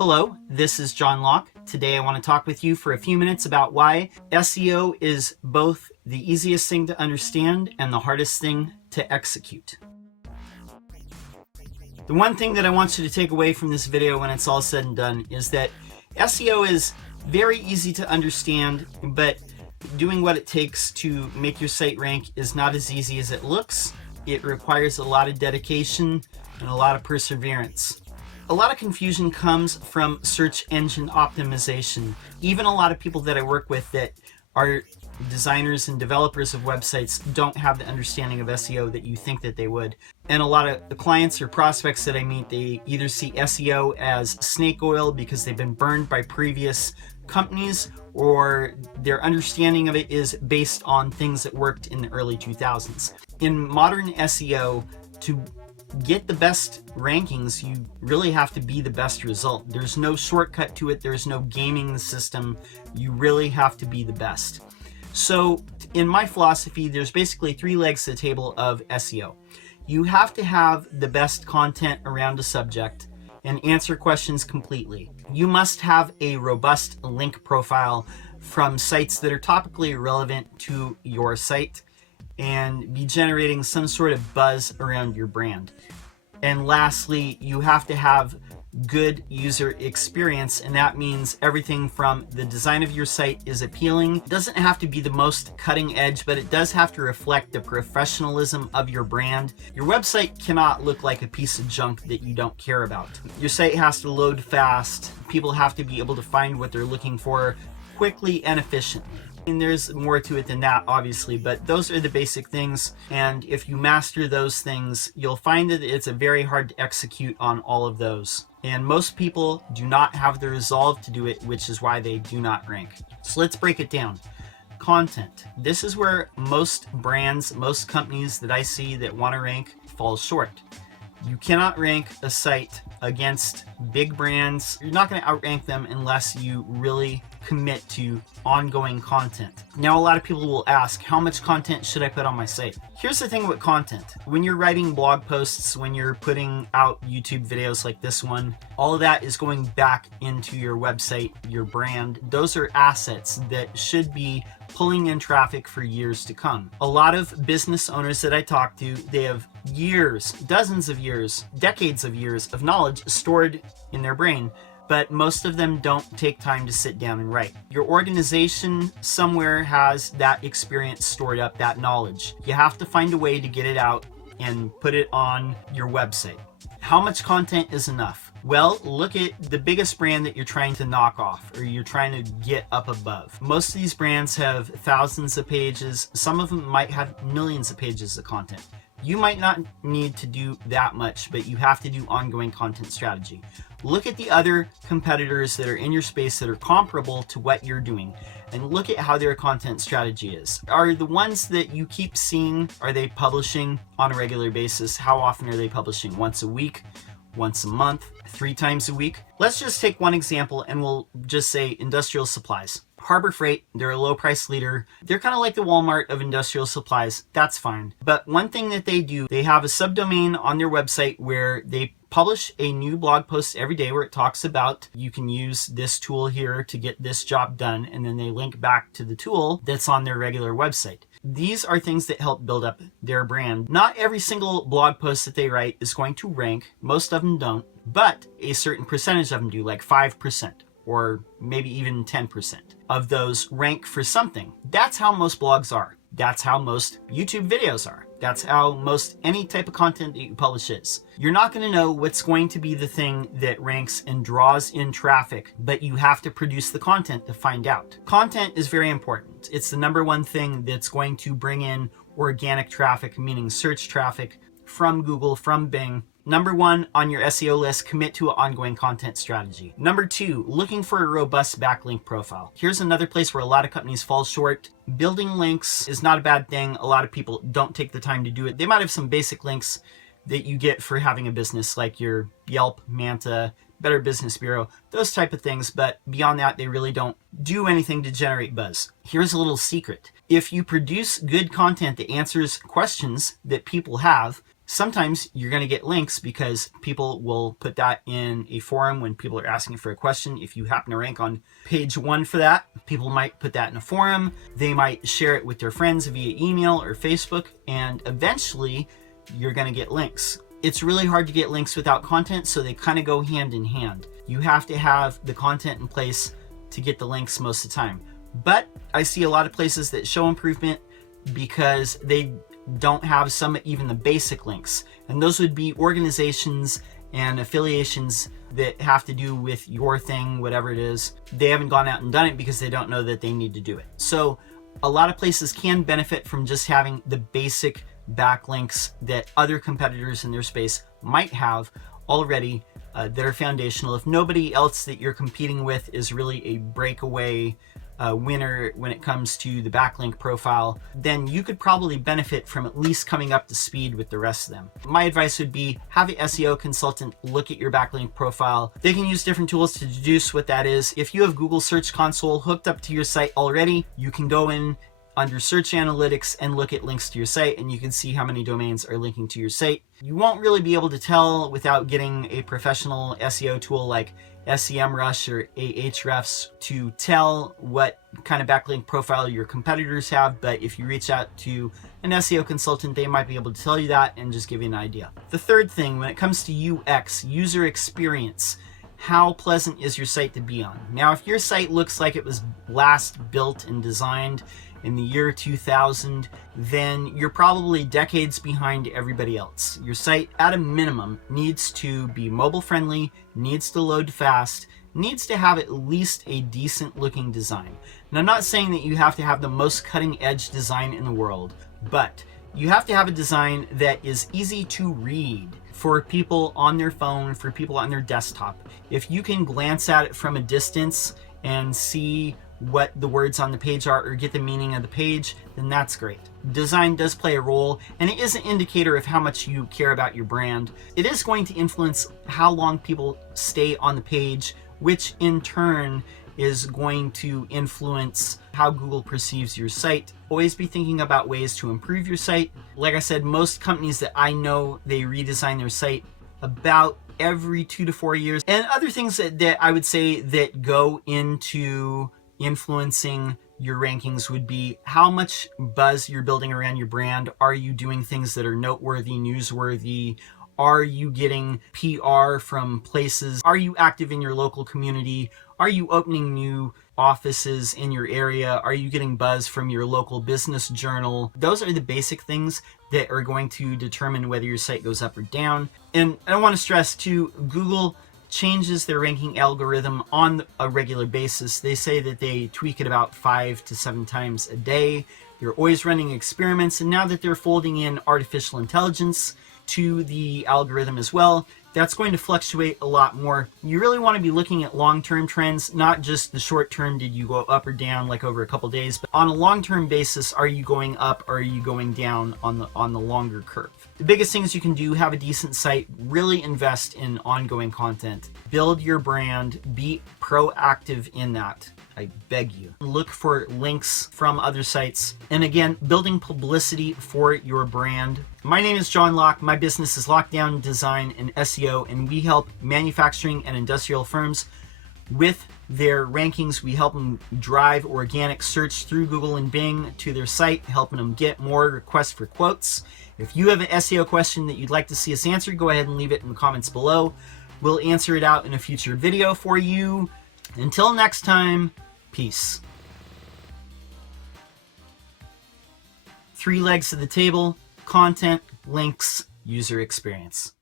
Hello, this is John Locke. Today I want to talk with you for a few minutes about why SEO is both the easiest thing to understand and the hardest thing to execute. The one thing that I want you to take away from this video when it's all said and done is that SEO is very easy to understand, but doing what it takes to make your site rank is not as easy as it looks. It requires a lot of dedication and a lot of perseverance. A lot of confusion comes from search engine optimization. Even a lot of people that I work with that are designers and developers of websites don't have the understanding of SEO that you think that they would. And a lot of the clients or prospects that I meet, they either see SEO as snake oil because they've been burned by previous companies, or their understanding of it is based on things that worked in the early 2000s. In modern SEO, to get the best rankings, you really have to be the best result. There's no shortcut to it. There's no gaming the system. You really have to be the best. So in my philosophy, there's basically three legs to the table of SEO. You have to have the best content around a subject and answer questions completely. You must have a robust link profile from sites that are topically relevant to your site and be generating some sort of buzz around your brand. And lastly, you have to have good user experience, and that means everything from the design of your site is appealing. It doesn't have to be the most cutting edge, but it does have to reflect the professionalism of your brand. Your website cannot look like a piece of junk that you don't care about. Your site has to load fast. People have to be able to find what they're looking for quickly and efficiently. And there's more to it than that, obviously, but those are the basic things. And if you master those things, you'll find that it's very hard to execute on all of those. And most people do not have the resolve to do it, which is why they do not rank. So let's break it down. Content. This is where most brands, most companies that I see that want to rank fall short. You cannot rank a site against big brands. You're not going to outrank them unless you really commit to ongoing content. Now, a lot of people will ask, how much content should I put on my site? Here's the thing with content. When you're writing blog posts, when you're putting out YouTube videos like this one, all of that is going back into your website, your brand. Those are assets that should be pulling in traffic for years to come. A lot of business owners that I talk to, they have years, dozens of years, decades of years of knowledge stored in their brain, but most of them don't take time to sit down and write. Your organization somewhere has that experience stored up, that knowledge. You have to find a way to get it out and put it on your website. How much content is enough? Well, look at the biggest brand that you're trying to knock off or you're trying to get up above. Most of these brands have thousands of pages. Some of them might have millions of pages of content. You might not need to do that much, but you have to do ongoing content strategy. Look at the other competitors that are in your space that are comparable to what you're doing and look at how their content strategy is. Are the ones that you keep seeing, are they publishing on a regular basis? How often are they publishing? Once a week? Once a month? 3 times a week? Let's just take one example and we'll just say industrial supplies. Harbor Freight, they're a low price leader. They're kind of like the Walmart of industrial supplies. That's fine. But one thing that they do, they have a subdomain on their website where they publish a new blog post every day where it talks about you can use this tool here to get this job done, and then they link back to the tool that's on their regular website. These are things that help build up their brand. Not every single blog post that they write is going to rank. Most of them don't, but a certain percentage of them do, like 5%. Or maybe even 10% of those rank for something. That's how most blogs are. That's how most YouTube videos are. That's how most any type of content that you publish is. You're not going to know what's going to be the thing that ranks and draws in traffic, but you have to produce the content to find out. Content is very important. It's the number one thing that's going to bring in organic traffic, meaning search traffic from Google, from Bing. Number 1 on your SEO list, commit to an ongoing content strategy. Number 2, looking for a robust backlink profile. Here's another place where a lot of companies fall short. Building links is not a bad thing. A lot of people don't take the time to do it. They might have some basic links that you get for having a business, like your Yelp, Manta, Better Business Bureau, those type of things. But beyond that, they really don't do anything to generate buzz. Here's a little secret. If you produce good content that answers questions that people have, Sometimes you're going to get links because people will put that in a forum when people are asking for a question. If you happen to rank on page 1 for that, people might put that in a forum. They might share it with their friends via email or Facebook, and eventually you're going to get links. It's really hard to get links without content, so they kind of go hand in hand. You have to have the content in place to get the links most of the time. But I see a lot of places that show improvement because they don't have even the basic links. And those would be organizations and affiliations that have to do with your thing, whatever it is. They haven't gone out and done it because they don't know that they need to do it. So a lot of places can benefit from just having the basic backlinks that other competitors in their space might have already that are foundational. If nobody else that you're competing with is really a breakaway winner when it comes to the backlink profile, then you could probably benefit from at least coming up to speed with the rest of them. My advice would be have an SEO consultant look at your backlink profile. They can use different tools to deduce what that is. If you have Google Search Console hooked up to your site already, you can go in under search analytics and look at links to your site, and you can see how many domains are linking to your site. You won't really be able to tell without getting a professional SEO tool like SEMrush or Ahrefs to tell what kind of backlink profile your competitors have, but if you reach out to an SEO consultant, they might be able to tell you that and just give you an idea. The third thing, when it comes to UX, user experience, how pleasant is your site to be on? Now, if your site looks like it was last built and designed in the year 2000, then you're probably decades behind everybody else. Your site, at a minimum, needs to be mobile friendly, needs to load fast, needs to have at least a decent looking design. And I'm not saying that you have to have the most cutting edge design in the world, but you have to have a design that is easy to read for people on their phone, for people on their desktop. If you can glance at it from a distance and see what the words on the page are or get the meaning of the page, then that's great. Design does play a role, and it is an indicator of how much you care about your brand. It is going to influence how long people stay on the page, which in turn is going to influence how Google perceives your site. Always be thinking about ways to improve your site. Like I said, most companies that I know, they redesign their site about every 2 to 4 years. And other things that I would say that go into influencing your rankings would be how much buzz you're building around your brand. Are you doing things that are noteworthy, newsworthy? Are you getting PR from places? Are you active in your local community? Are you opening new offices in your area? Are you getting buzz from your local business journal? Those are the basic things that are going to determine whether your site goes up or down. And I want to stress too, Google changes their ranking algorithm on a regular basis. They say that they tweak it about 5 to 7 times a day. They're always running experiments, and now that they're folding in artificial intelligence to the algorithm as well, that's going to fluctuate a lot more. You really want to be looking at long-term trends, not just the short-term, did you go up or down like over a couple days, but on a long-term basis, are you going up or are you going down on the longer curve? The biggest things you can do, have a decent site, really invest in ongoing content, build your brand, be proactive in that. I beg you. Look for links from other sites. And again, building publicity for your brand. My name is John Locke. My business is Lockedown Design and SEO, and we help manufacturing and industrial firms with their rankings. We help them drive organic search through Google and Bing to their site, helping them get more requests for quotes. If you have an SEO question that you'd like to see us answer, go ahead and leave it in the comments below. We'll answer it out in a future video for you. Until next time, peace. 3 legs of the table: content, links, user experience.